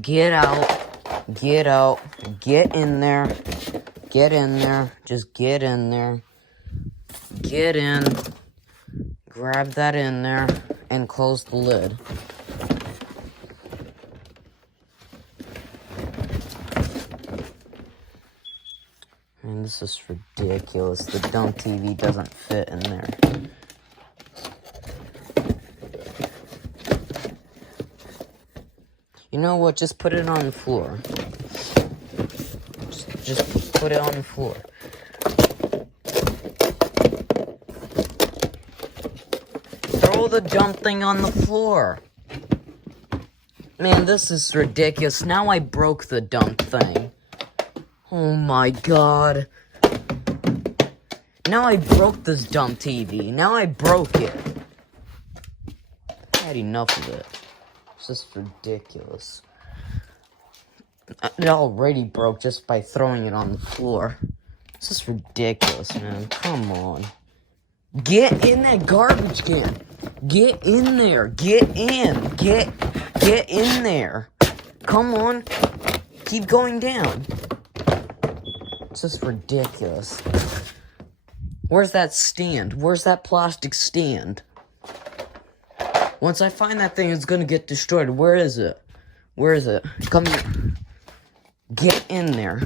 Get out. Get out. Get in there. Get in there. Just get in there. Get in. Grab that in there. And close the lid. Man, this is ridiculous. The dumb TV doesn't fit in there. You know what? Just put it on the floor. Just put it on the floor. Throw the dumb thing on the floor. Man, this is ridiculous. Now I broke the dumb thing. Oh my god. Now I broke this dumb TV. Now I broke it. I had enough of it. It's just ridiculous. It already broke just by throwing it on the floor. This is ridiculous, man. Come on. Get in that garbage can. Get in there. Get in. Get in there. Come on. Keep going down. It's just ridiculous. Where's that stand? Where's that plastic stand? Once I find that thing, it's gonna get destroyed. Where is it? Where is it? Come here. Get in there.